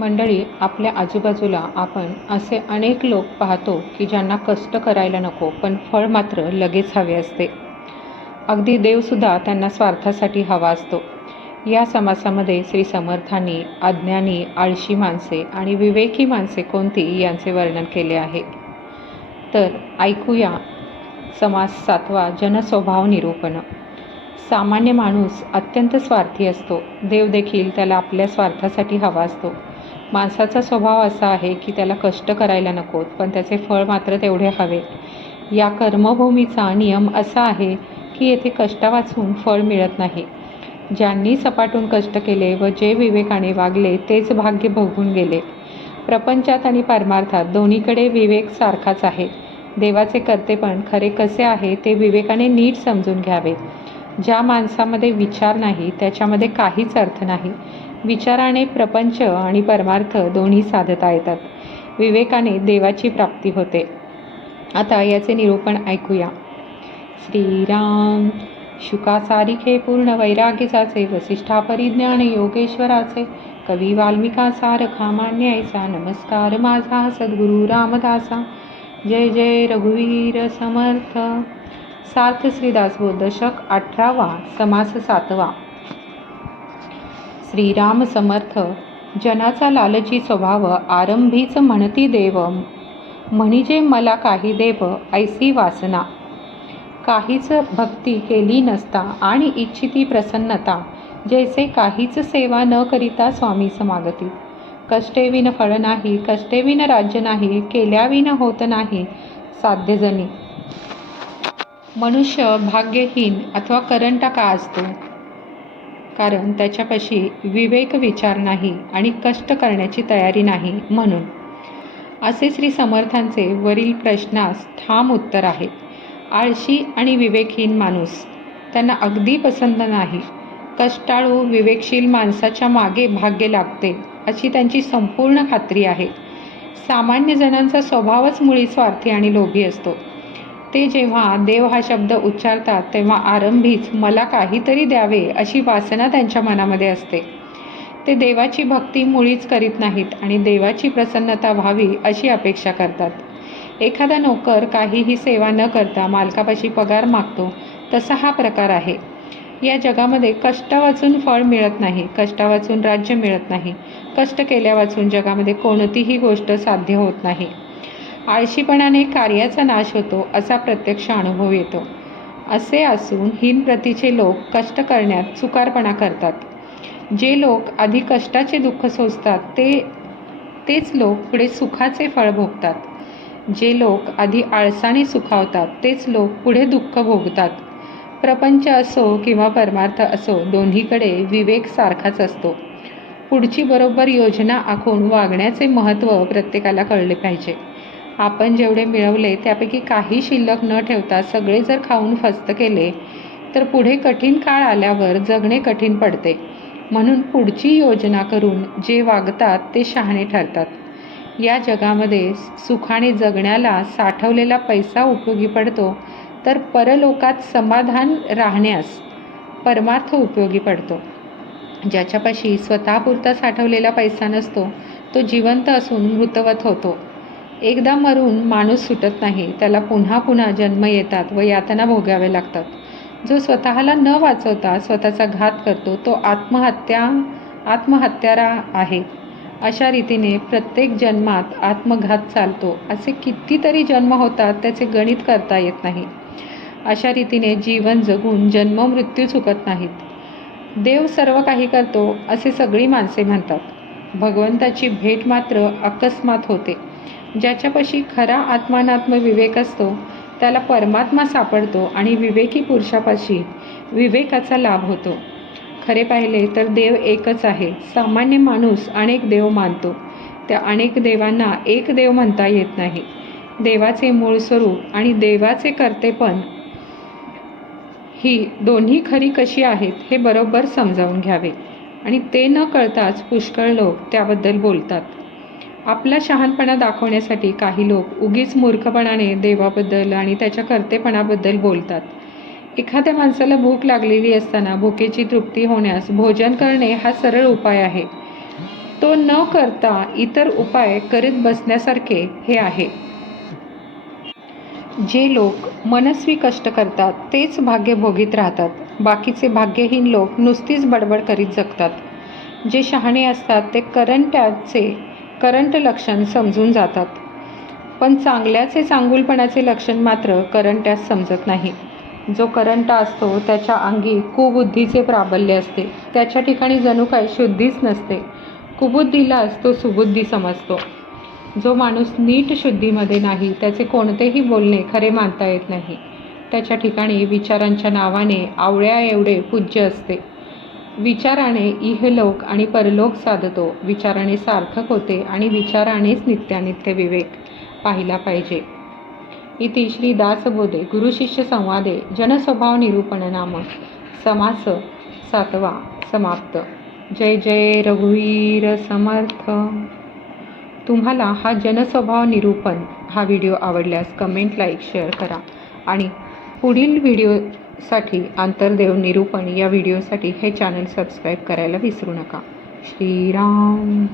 मंडळी, आपल्या आजूबाजूला आपण असे अनेक लोक पाहतो की ज्यांना कष्ट करायला नको, पण फळ मात्र लगेच हवे असते. अगदी देवसुद्धा त्यांना स्वार्थासाठी हवा असतो. या समासामध्ये श्री समर्थांनी अज्ञानी, आळशी माणसे आणि विवेकी माणसे कोणती यांचे वर्णन केले आहे. तर ऐकूया समास 7वा, जनस्वभाव निरूपण. सामान्य माणूस अत्यंत स्वार्थी असतो. देव देखील त्याला आपल्या स्वार्थासाठी हवा असतो. माणसाचा स्वभाव असा आहे की त्याला कष्ट करायला नकोत, पण त्याचे फळ मात्र तेवढे हवे. या कर्मभूमीचा नियम असा आहे की येथे कष्टावाचून फळ मिळत नाही. ज्यांनी सपाटून कष्ट केले व जे विवेकाने वागले तेच भाग्य भोगून गेले. प्रपंचात आणि परमार्थात दोन्हीकडे विवेक सारखाच आहे. देवाचे कर्तेपण खरे कसे आहे ते विवेकाने नीट समजून घ्यावे. ज्या माणसामध्ये विचार नाही त्याच्यामध्ये काहीच अर्थ नाही. विचाराने प्रपंच आणि परमार्थ दोन्ही साधता येतात. विवेकाने देवाची प्राप्ती होते. आता याचे निरूपण ऐकूया. श्रीराम. शुकासारिखे पूर्ण वैराग्याचे, वसिष्ठा परिज्ञान योगेश्वराचे, कवी वाल्मिका सारखा मान्य ऐसा, नमस्कार माझा सद्गुरु रामदासा. जय जय रघुवीर समर्थ. सार्थ श्रीदासबोध दशक 18वा, समास 7वा. श्रीराम समर्थ. जनाचा लालची स्वभाव आरंभीच म्हणती देव, म्हणजे मला काही देव ऐसी वासना. काहीच भक्ती केली नसता आणि इच्छिती प्रसन्नता, जैसे काहीच सेवा न करिता स्वामीस मागती. कष्टेविन फळ नाही, कष्टेविन राज्य नाही, केल्याविन होत नाही साध्यजनी. मनुष्य भाग्यहीन अथवा करंटा का असतो? कारण त्याच्यापाशी विवेक विचार नाही आणि कष्ट करण्याची तयारी नाही म्हणून. असे श्री समर्थांचे वरील प्रश्नास ठाम उत्तर आहे. आळशी आणि विवेकहीन माणूस त्यांना अगदी पसंत नाही. कष्टाळू विवेकशील माणसाच्या मागे भाग्य लागते अशी त्यांची संपूर्ण खात्री आहे. सामान्य जणांचा स्वभावच मुळी स्वार्थी आणि लोभी असतो. ते जेव्हा देव हा शब्द उच्चारतात तेव्हा आरंभीच मला काहीतरी द्यावे अशी वासना त्यांच्या मनामध्ये असते. ते देवाची भक्ती मुळीच करीत नाहीत आणि देवाची प्रसन्नता व्हावी अशी अपेक्षा करतात. एखादा नोकर काहीही सेवा न करता मालकापाशी पगार मागतो, तसा हा प्रकार आहे. या जगामध्ये कष्टावाचून फळ मिळत नाही, कष्टावाचून राज्य मिळत नाही, कष्ट केल्यावाचून जगामध्ये कोणतीही गोष्ट साध्य होत नाही. आळशीपणाने कार्याचा नाश होतो असा प्रत्यक्ष अनुभव येतो. असे असून हीन प्रतीचे लोक कष्ट करण्यात चुकारपणा करतात. जे लोक आधी कष्टाचे दुःख सोसतात तेच लोक पुढे सुखाचे फळ भोगतात. जे लोक आधी आळसाने सुखावतात तेच लोक पुढे दुःख भोगतात. प्रपंच असो किंवा परमार्थ असो, दोन्हीकडे विवेक सारखाच असतो. पुढची बरोबर योजना आखून वागण्याचे महत्त्व प्रत्येकाला कळले पाहिजे. आपण जेवढे मिळवले त्यापैकी काही शिल्लक न ठेवता सगळे जर खाऊन फस्त केले तर पुढे कठीण काळ आल्यावर जगणे कठीण पडते. म्हणून पुढची योजना करून जे वागतात ते शहाणे ठरतात. या जगामध्ये सुखाने जगण्याला साठवलेला पैसा उपयोगी पडतो, तर परलोकात समाधान राहण्यास परमार्थ उपयोगी पडतो. ज्याच्यापाशी स्वतःपुरता साठवलेला पैसा नसतो तो जिवंत असून मृतवत होतो. एकदा मरून माणूस सुटत नाही, त्याला पुन्हा पुन्हा जन्म येतात व यातना भोगाव्या लागतात. जो स्वतःला न वाचवता स्वतःचा घात करतो तो आत्महत्यारा आहे. अशा रीतीने प्रत्येक जन्मात आत्मघात चालतो. असे कितीतरी जन्म होतात, त्याचे गणित करता येत नाही. अशा रीतीने जीवन जगून जन्म मृत्यू चुकत नाहीत. देव सर्व काही करतो असे सगळी माणसे म्हणतात. भगवंताची भेट मात्र अकस्मात होते. ज्याच्यापाशी खरा आत्मानात्म विवेक असतो त्याला परमात्मा सापडतो आणि विवेकी पुरुषापाशी विवेकाचा लाभ होतो. खरे पाहिले तर देव एकच आहे. सामान्य माणूस अनेक देव मानतो. त्या अनेक देवांना एक देव म्हणता येत नाही. देवाचे मूळ स्वरूप आणि देवाचे कर्तेपण ही दोन्ही खरी कशी आहेत हे बरोबर समजावून घ्यावे आणि ते न कळताच पुष्कळ लोक त्याबद्दल बोलतात. आपला शहाणपणा दाखवण्यासाठी काही लोक उगीच मूर्खपणाने देवाबद्दल आणि त्याच्या कर्तेपणाबद्दल बोलतात. एखाद्या माणसाला भूक लागलेली असताना भुकेची तृप्ती होण्यास भोजन करणे हा सरळ उपाय आहे. तो न करता इतर उपाय करीत बसण्यासारखे हे आहे. जे लोक मनस्वी कष्ट करतात तेच भाग्य भोगीत राहतात. बाकीचे भाग्यहीन लोक नुसतीच बडबड करीत जगतात. जे शहाणे असतात ते करंट लक्षण समजून जातात, पण चांगल्याचे चांगुलपणाचे लक्षण मात्र करंट्यास समजत नाही. जो करंटा असतो त्याच्या अंगी कुबुद्धीचे प्राबल्य असते. त्याच्या ठिकाणी जणू काही शुद्धीच नसते. कुबुद्धीलाच तो सुबुद्धी समजतो. जो माणूस नीट शुद्धीमध्ये नाही त्याचे कोणतेही बोलणे खरे मानता येत नाही. त्याच्या ठिकाणी विचारांच्या नावाने आवळ्या एवढे पूज्य असते. विचाराने इहलोक आणि परलोक साधतो. विचाराने सार्थक होते आणि विचारानेच नित्यानित्य विवेक पाहिला पाहिजे. इति श्री दासबोधे गुरुशिष्य संवादे जनस्वभाव निरूपण नाम समास 7वा समाप्त. जय जय रघुवीर समर्थ. तुम्हाला हा जनस्वभाव निरूपण हा व्हिडिओ आवडल्यास कमेंट, लाईक, शेअर करा आणि पुढील व्हिडिओसाठी आंतरदेव निरूपण या व्हिडिओसाठी हे चॅनल सबस्क्राईब करायला विसरू नका. श्रीराम.